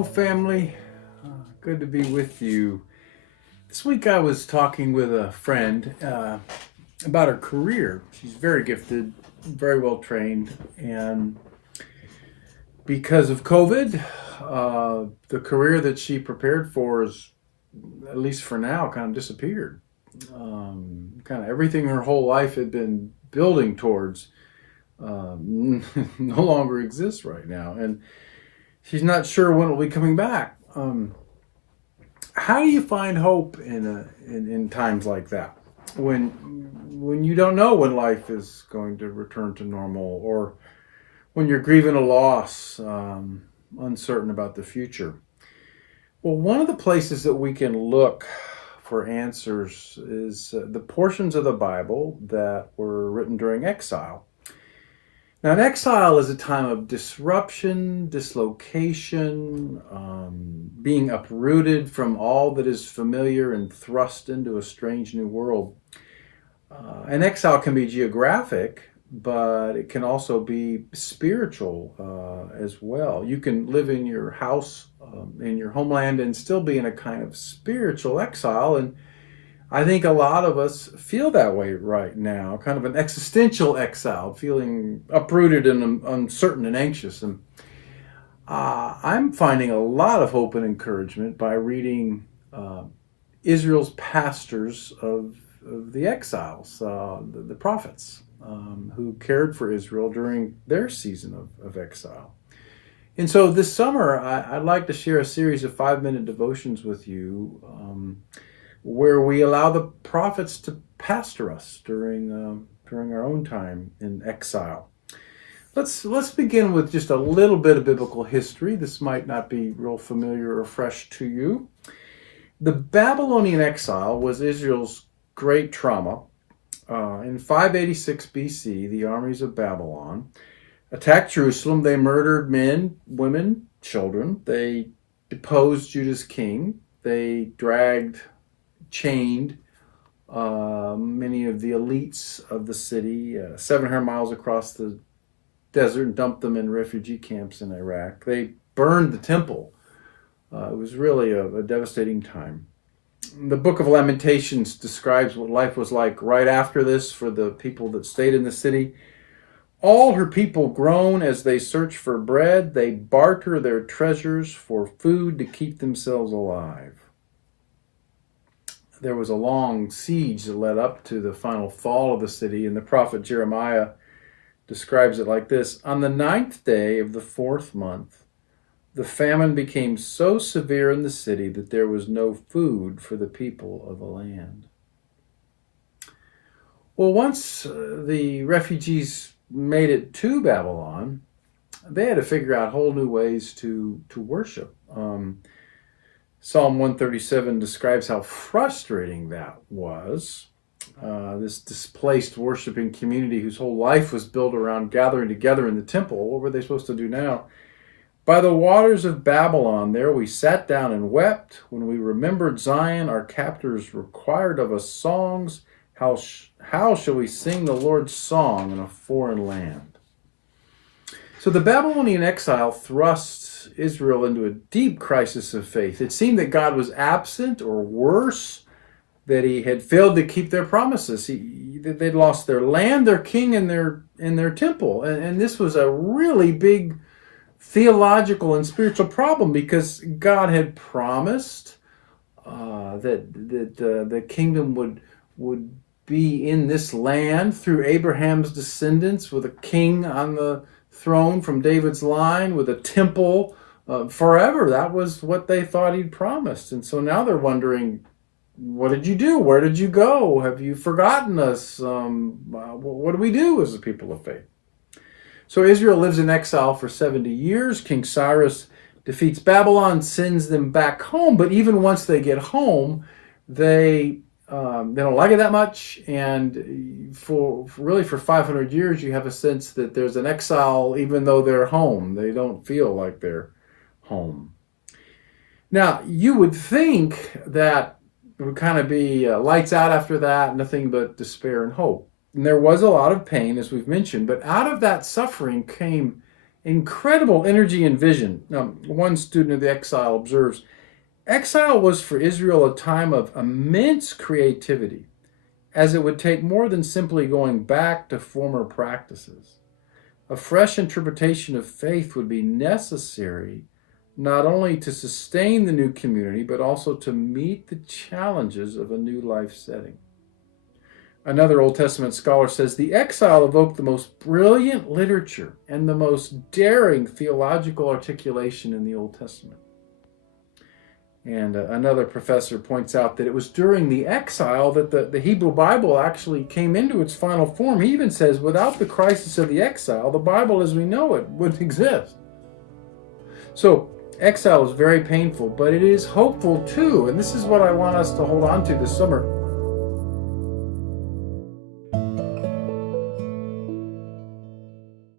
Hello, family. Good to be with you. This week I was talking with a friend about her career. She's very gifted, very well trained, and because of COVID, the career that she prepared for is, at least for now, kind of disappeared. Kind of everything her whole life had been building towards no longer exists right now, and she's not sure when it'll be coming back. How do you find hope in times like that, when you don't know when life is going to return to normal, or when you're grieving a loss, uncertain about the future? Well, one of the places that we can look for answers is the portions of the Bible that were written during exile. Now, an exile is a time of disruption, dislocation, being uprooted from all that is familiar and thrust into a strange new world. An exile can be geographic, but it can also be spiritual as well. You can live in your house, in your homeland, and still be in a kind of spiritual exile. And I think a lot of us feel that way right now, kind of an existential exile, feeling uprooted and uncertain and anxious. And I'm finding a lot of hope and encouragement by reading Israel's pastors of the exiles, the prophets, who cared for Israel during their season of exile. And so this summer, I'd like to share a series of 5-minute devotions with you, where we allow the prophets to pastor us during our own time in exile. Let's begin with just a little bit of biblical history. This might not be real familiar or fresh to you. The Babylonian exile was Israel's great trauma. In 586 BC, the armies of Babylon attacked Jerusalem. They murdered men, women, children. They deposed Judah's king. They chained many of the elites of the city 700 miles across the desert and dumped them in refugee camps in Iraq. They burned the temple. It was really a devastating time. The Book of Lamentations describes what life was like right after this for the people that stayed in the city. All her people groan as they search for bread. They barter their treasures for food to keep themselves alive. There was a long siege that led up to the final fall of the city, and the prophet Jeremiah describes it like this: On the 9th day of the 4th month, the famine became so severe in the city that there was no food for the people of the land. Well, once the refugees made it to Babylon, they had to figure out whole new ways to worship. Psalm 137 describes how frustrating that was. This displaced worshiping community whose whole life was built around gathering together in the temple. What were they supposed to do now? By the waters of Babylon, there we sat down and wept. When we remembered Zion, our captors required of us songs. How shall we sing the Lord's song in a foreign land? So the Babylonian exile thrust Israel into a deep crisis of faith. It seemed that God was absent, or worse, that he had failed to keep their promises. They'd lost their land, their king, and their temple. And this was a really big theological and spiritual problem, because God had promised that the kingdom would be in this land through Abraham's descendants, with a king on the throne from David's line, with a temple forever. That was what they thought he'd promised. And so now they're wondering, what did you do? Where did you go? Have you forgotten us? What do we do as a people of faith? So Israel lives in exile for 70 years. King Cyrus defeats Babylon, sends them back home. But even once they get home, they don't like it that much. And for 500 years, you have a sense that there's an exile, even though they're home. They don't feel like they're home. Now, you would think that it would kind of be lights out after that, nothing but despair and hope. And there was a lot of pain, as we've mentioned, but out of that suffering came incredible energy and vision. One student of the exile observes, exile was for Israel a time of immense creativity, as it would take more than simply going back to former practices. A fresh interpretation of faith would be necessary not only to sustain the new community, but also to meet the challenges of a new life setting. Another Old Testament scholar says the exile evoked the most brilliant literature and the most daring theological articulation in the Old Testament. And another professor points out that it was during the exile that the Hebrew Bible actually came into its final form. He even says, without the crisis of the exile, the Bible as we know it wouldn't exist. So, exile is very painful, but it is hopeful too. And this is what I want us to hold on to this summer.